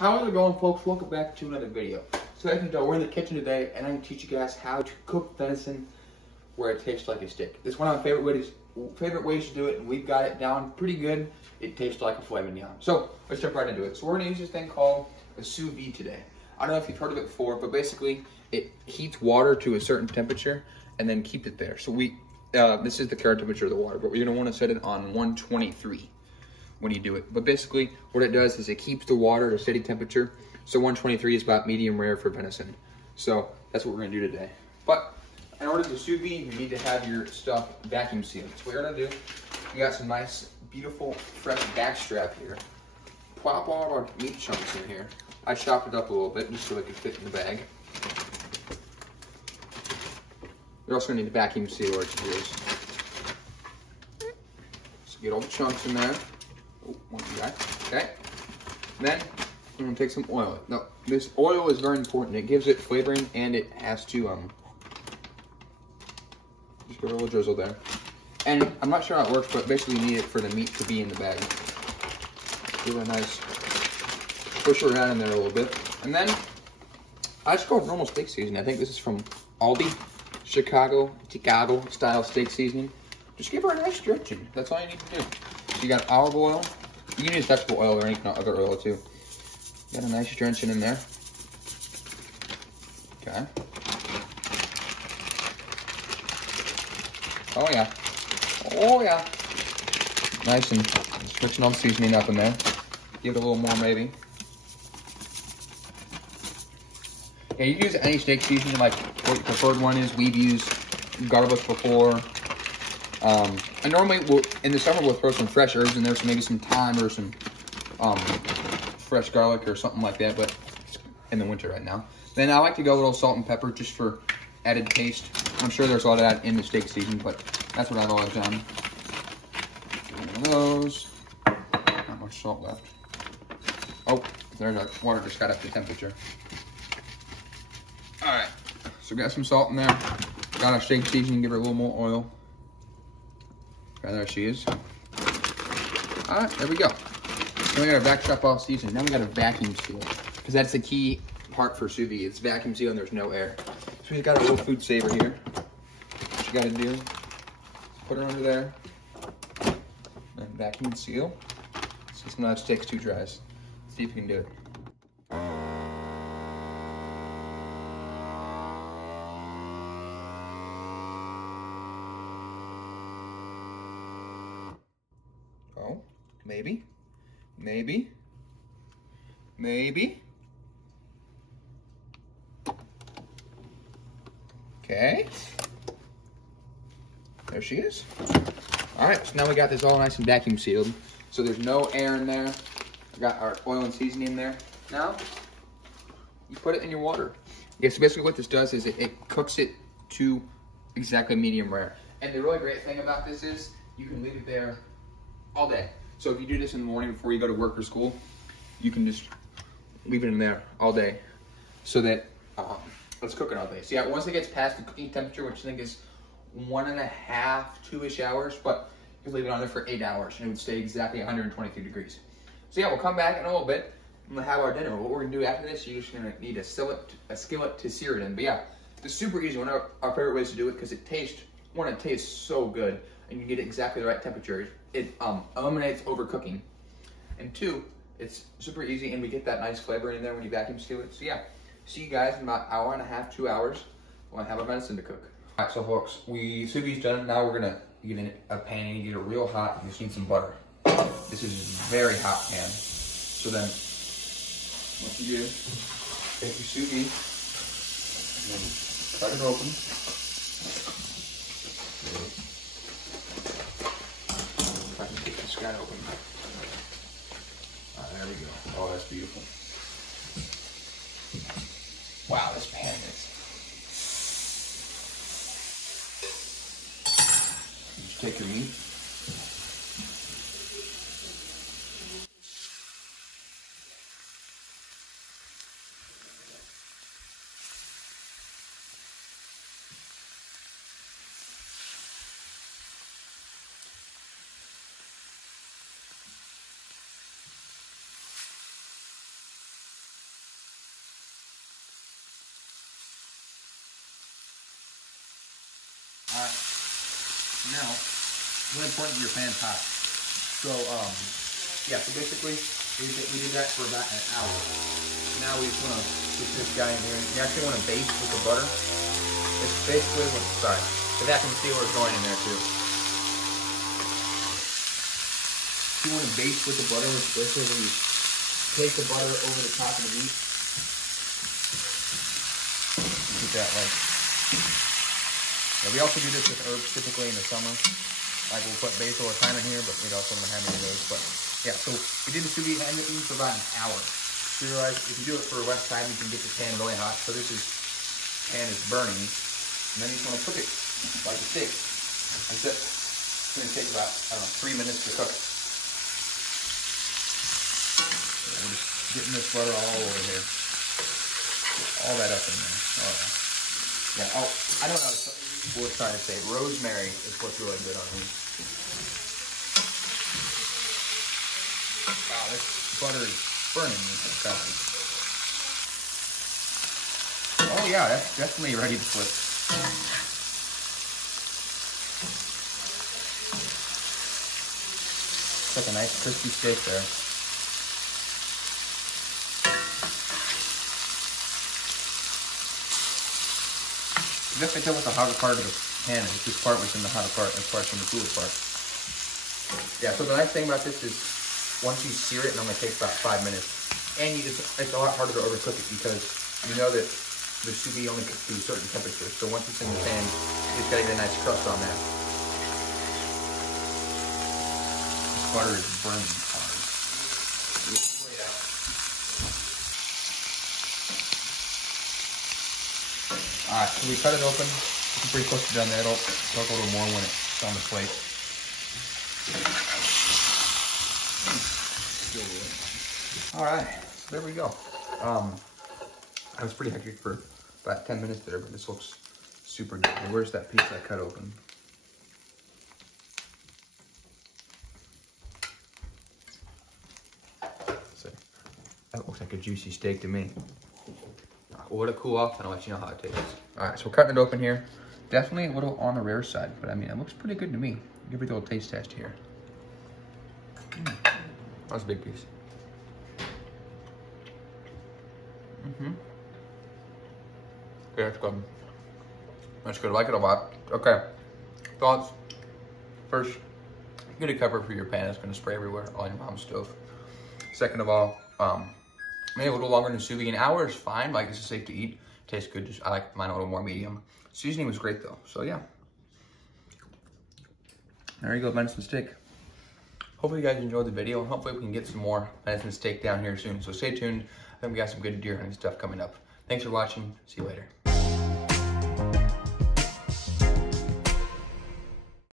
How's it going, folks? Welcome back to another video. So as you can tell, we're in the kitchen today, and I'm going to teach you guys how to cook venison where it tastes like a steak. This is one of my favorite ways to do it, and we've got it down pretty good. It tastes like a filet mignon. So let's jump right into it. So we're going to use this thing called a sous vide today. I don't know if you've heard of it before, but basically it heats water to a certain temperature and then keeps it there. So this is the current temperature of the water, but we're going to want to set it on 123 when you do it. But basically what it does is it keeps the water at a steady temperature. So 123 is about medium rare for venison. So that's what we're gonna do today. But in order to sous vide, you need to have your stuff vacuum sealed. So what we're gonna do, we got some nice, beautiful, fresh backstrap here. Plop all of our meat chunks in here. I chopped it up a little bit just so it could fit in the bag. You're also gonna need to vacuum seal our ears. So get all the chunks in there. Oh, one guy. Okay. Then I'm gonna take some oil. Now, this oil is very important. It gives it flavoring, and it has to just give it a little drizzle there. And I'm not sure how it works, but basically you need it for the meat to be in the bag. Give it a nice push around in there a little bit, and then I just go with normal steak seasoning. I think this is from Aldi, Chicago style steak seasoning. Just give her a nice drenching. That's all you need to do. So you got olive oil. You can use vegetable oil or any other oil too. Got a nice drenching in there. Okay. Oh yeah. Oh yeah. Nice, and just mixing all the seasoning up in there. Give it a little more maybe. Yeah, you can use any steak seasoning, like what your preferred one is. We've used garlic before. And normally, in the summer, we'll throw some fresh herbs in there, so maybe some thyme or some fresh garlic or something like that, but it's in the winter right now. Then I like to go a little salt and pepper just for added taste. I'm sure there's a lot of that in the steak seasoning, but that's what I've always done. One of those. Not much salt left. Oh, there's our water just got up to temperature. All right, so we got some salt in there. Got our steak seasoning, give her a little more oil. Okay, there she is. All right, there we go. Then we got our backstrap all seasoned. Now we got a vacuum seal, because that's the key part for sous vide. It's vacuum seal and there's no air. So we've got a little food saver here. What you gotta do is put it under there and vacuum seal. See, sometimes it takes two tries. See if you can do it. Oh, maybe. Okay. There she is. All right, so now we got this all nice and vacuum sealed. So there's no air in there. We got our oil and seasoning in there. Now, you put it in your water. Okay, so basically what this does is it cooks it to exactly medium rare. And the really great thing about this is you can leave it there all day. So if you do this in the morning before you go to work or school, you can just leave it in there all day so that it's cooking all day. So yeah, once it gets past the cooking temperature, which I think is 1.5, 2-ish hours, but you can leave it on there for 8 hours and it would stay exactly 123 degrees. So yeah, we'll come back in a little bit and we'll have our dinner. What we're gonna do after this, you're just gonna need a skillet to sear it in. But yeah, it's super easy. One of our favorite ways to do it because it tastes so good and you get exactly the right temperature. It eliminates overcooking. And two, it's super easy and we get that nice flavor in there when you vacuum seal it. So yeah, see you guys in about 1.5 to 2 hours. We'll have our venison to cook. All right, so folks, sous vide's done. Now we're gonna get in a pan and you get it real hot. You just need some butter. This is a very hot pan. So then, what you do, take your sous vide and then cut it open. If I can get this guy open. There we go. Oh, that's beautiful. Wow, this pan is. Just take your meat. Now, really important that your pan's hot. So, yeah, so basically, we did that for about an hour. Now we just want to put this guy in here. You actually want to baste with the butter. It's basically what, sorry, the vacuum sealer is going in there too. You want to baste with the butter, which basically when you take the butter over the top of the meat. Keep that like. Yeah, we also do this with herbs typically in the summer. Like we'll put basil or thyme in here, but we also don't have any of those. But yeah, so we did the sous vide and cooking for about an hour. So you realize if you do it for less time, you can get the pan really hot. So this pan is burning, and then you just want to cook it like a steak. That's it. It's going to take about, I don't know, 3 minutes to cook. So we're just getting this butter all over here. Get all that up in there. Oh yeah. Yeah. Oh, I don't know what we're trying to say. Rosemary is what's really good on these. Wow, this butter is burning. Oh yeah, that's definitely ready to flip. It's like a nice crispy steak there. You definitely tell what the hotter part of the pan is. This part was in the hotter part, this part's in the cooler part. Yeah, so the nice thing about this is once you sear it, it only takes about 5 minutes. And it's a lot harder to overcook it because you know that the sous vide only cooks to a certain temperature. So once it's in the pan, you just gotta get a nice crust on that. This butter is burning hard. Alright, so we cut it open. It's pretty close to done there. It'll cook a little more when it's on the plate. Alright, so there we go. I was pretty hectic for about 10 minutes there, but this looks super good. Where's that piece I cut open? So, that looks like a juicy steak to me. We'll let it cool off and I'll let you know how it tastes. Alright, so we're cutting it open here. Definitely a little on the rare side, but I mean, it looks pretty good to me. Give it a little taste test here. That was a big piece. Okay, that's good. That's good. I like it a lot. Okay. Thoughts? First, get a cover for your pan. It's going to spray everywhere on your mom's stove. Second of all, maybe a little longer than sous vide. An hour is fine. Like, this is safe to eat. Tastes good. Just I like mine a little more medium. Seasoning was great though. So yeah. There you go, venison steak. Hopefully you guys enjoyed the video, and hopefully we can get some more venison steak down here soon. So stay tuned. I think we got some good deer hunting stuff coming up. Thanks for watching. See you later.